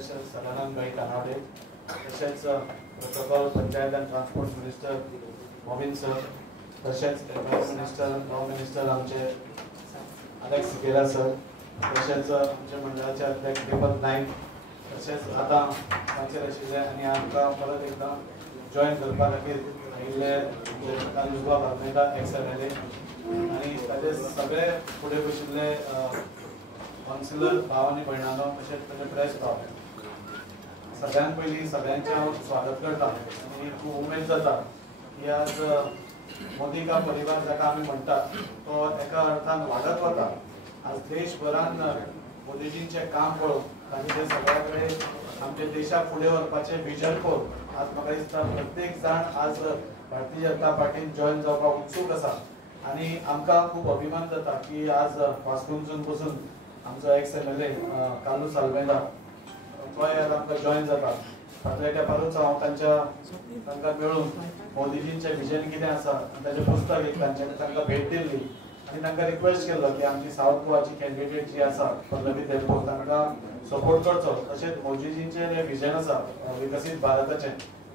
अध्यक्ष सदानंद भाई तानावडे, तसेच protocol panchayat and transport minister Momin sir, तसेच मिनिस्टर लॉ मिनिस्टर आमचे अलेक्स गेरा सर, तसेच आमच्या मंडळाचे अध्यक्ष दीपक नाईक, तसेच आता तांचे आशिल्ले आनी आमकां परत एकदा जॉईन करपा खातीर आयिल्ले कालुजबा बालमेदा एक्स-एम-एल-ए आनी ताचे सगळे फुडें बशिल्ले काउन्सिलर भाव आनी भयणानो तशेंच ताचे प्रेस पावले, सगळ्यान पयलीं सगळ्यांचें हांव स्वागत करता आनी खूब उमेद जाता की आज मोदी का परिवार जाका आमी म्हणटात तो एका अर्थान वाडत वता। आज देशभरान मोदीजींचें काम पळोवन तांणी ते सगळ्या कडेन आमच्या देशाक फुडें व्हरपाचें विजन पळोवन आज म्हाका दिसता प्रत्येक जाण आज भारतीय जनता पार्टीन जॉयन जावपाक उत्सूक आसा आनी आमकां खूब अभिमान जाता की आज वास्कोनसून बसून आमचो एक्स-एम-एल-ए कालूस आल्मेदा तोय आज आमकां जॉयन जाता। फाटल्या तेंपारूच हांव तांकां मेळून मोदीजींचें विजन कितें आसा आनी ताचें पुस्तक एक तांकां भेट दिल्ली आनी तांकां रिक्वेस्ट केल्लो की आमची सावथ गोवाची कॅन्डिडेट जी आसा पल्लवी देवपूर तांकां सपोर्ट करचो, तशेंच मोदीजींचें जें विजन आसा विकसीत भारताचें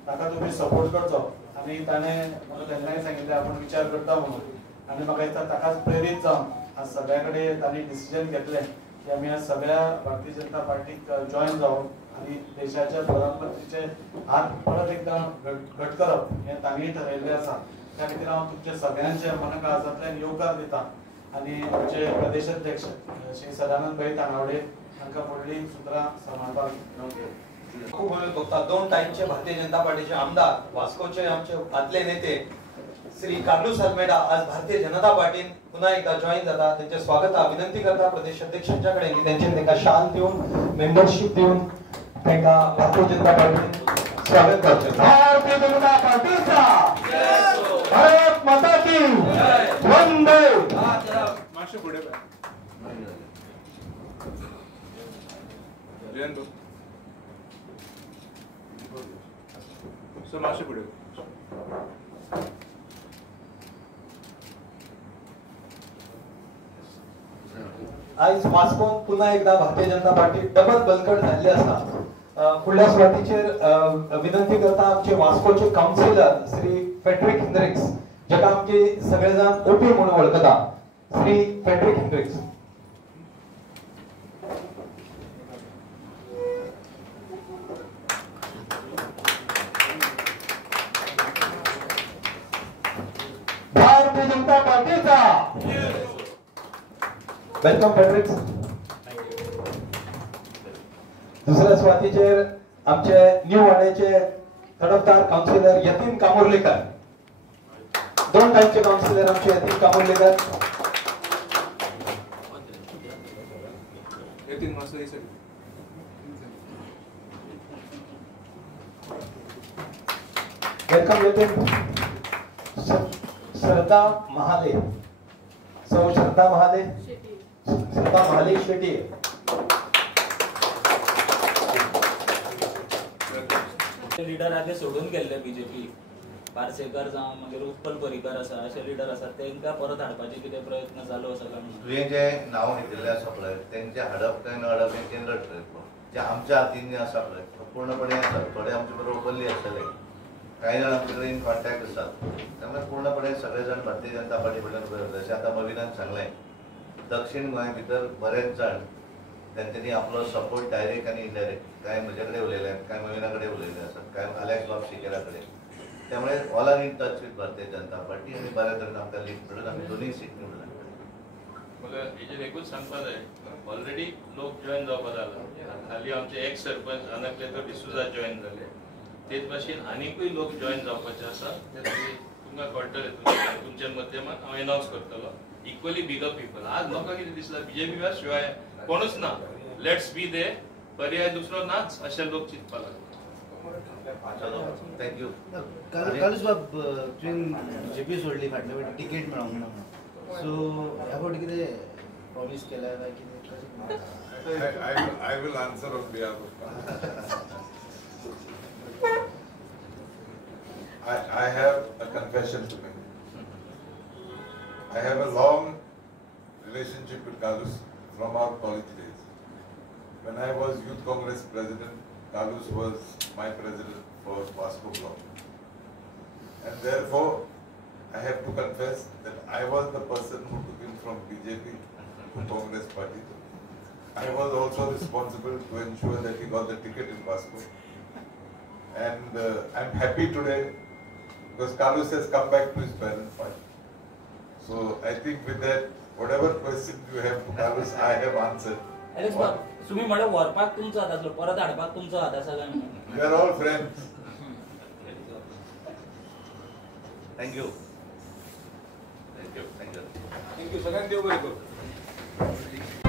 ताका तुमी सपोर्ट करचो आनी ताणें म्हाका तेन्नाय सांगिल्लें आपूण विचार करता म्हणून आनी म्हाका दिसता ताकाच प्रेरीत जावन आज सगळ्या कडेन तांणी डिसिजन घेतलें की आमी आज सगळ्या भारतीय जनता पार्टीक जॉयन जावन आनी देशाच्या प्रधानमंत्रीचे हात परत एकदा घट करप हें तांणी ठरयिल्लें आसा। त्या खातीर हांव तुमचे सगळ्यांचे मनाकाळजांतल्यान येवकार दिता आनी आमचे प्रदेश अध्यक्ष श्री सदानंद भाई तानावडे तांकां फुडलीं सुत्रां सांबाळपाक खूप उमेद बघता। 2 टाइमचे भारतीय जनता पार्टीचे आमदार वास्कोचे आमचे आदले नेते श्री कार्लोस अल्मेडा आज भारतीय जनता पार्टीन पुन्हा एकदा जॉईन जाता। त्यांचे स्वागता विनंती करता प्रदेश अध्यक्षांच्या कडे की त्यांचे तांकां शाल दिवन मेंबरशिप दिवन तांकां भारतीय जनता पार्टीन स्वागत करचें। भारतीय जनता पार्टीचा भारत माता की वंदे मातशें फुडें सो मातशें फुडें आज वास्कोन पुन्हा एकदा भारतीय जनता पार्टी डबल बलकट झाल्ली आसा। फुडल्या सुवातीचेर विनंती करता आमचे वास्कोचे काउन्सिलर श्री फेड्रिक हेंड्रिक्स जाका आमचे सगळे जाण ओपी म्हणून वळखता, श्री फेड्रिक हेंड्रिक्स। भारतीय जनता पार्टीचा वेलकम फेड्रिक्स। दुसऱ्या सुवातीचेर आमचे न्यू वाड्याचे तडफदार काउन्सिलर यतीन कामोर्लेकर, 2 टाइमचे काउन्सिलर आमचे Yatin Kamorlekar. Yatin master sir welcome Yatin. Shraddha Mahale, सौ श्रद्धा महाले शेट्टी। लीडर आगे सोडून गेल्ले बीजेपी, पार्सेकर जावं मागीर उत्पल पर्रीकर आसा अशे लीडर आसात, तांकां परत हाडपाचे कितें प्रयत्न चालू आसा काय? तुवें जे नांव घेतिल्लें आसा पळय तेंचे हाडप काय न हाडप हें केंद्र ठरयतलो। जे आमच्या हातीन आसा पळय पूर्णपणे आसा, थोडे आमचे बरोबर ओपनली आसतले, कांय जाण आमचे कडेन कॉन्टॅक्ट आसात, त्यामुळे पूर्णपणे सगळे जाण भारतीय जनता पार्टी कडल्यान उबे जशें आतां मविनान सांगलें दक्षिण गोंय भितर बरेच जाण तेंच्यांनी आपलो सपोर्ट डायरेक्ट आनी इनडायरेक्ट काय म्हजे कडेन उलयले, काय मविना कडेन उलयले आसात, काय अलेक्स बाब शिकेरा कडेन, त्यामुळे all are in touch with Bharatiya Janata party आनी बऱ्या तरेन आमकां लीड करून आमी दोनूय सीट निवडल्या। मला हेजेर एकूच सांगपा जाय, ऑलरेडी लोक जॉईन जावपा लागला, हालीं आमचे एक्स सरपंच अनक्लेतो डिसूजा जॉईन जाले, तेच भाशेन आनीकूय लोक जॉईन जावपाचे आसा, ते तुमकां कळटलें तुमच्या माध्यमान हांव अनाउन्स करतलो। इक्वली बिगर पीपल आज लोकांक कितें दिसला बीजेपी शिवाय कोणूच ना, लेट्स बी दे, पर्याय दुसरो नाच अशे लोक चिंतपा लागले। थँक्यू। कालूस बाब तुवें बीजेपी सोडली फाटल्या फावटी तिकेट मेळोंक ना, सो ह्या फावटी कितें प्रॉमिस केला काय कितें? I will answer on behalf of I have a confession to make. I have a long relationship with Kalus from our college days. When I was Youth Congress president, Kalus was my president for Vasco block. And therefore, I have to confess that I was the person who took him from BJP to Congress party. I was also responsible to ensure that he got the ticket in Vasco. And I'm happy today because Kalus has come back to his parent party. So I think with that, whatever question you have to Kalus, I have answered. Alex, तुम्ही म्हणे वरपाक तुमचा हात असलो परत हाडपाक तुमचा हात आसा काय? We are all friends. Thank you. Thank you. Thank you. Thank you सगळ्यांना देव बरे करू.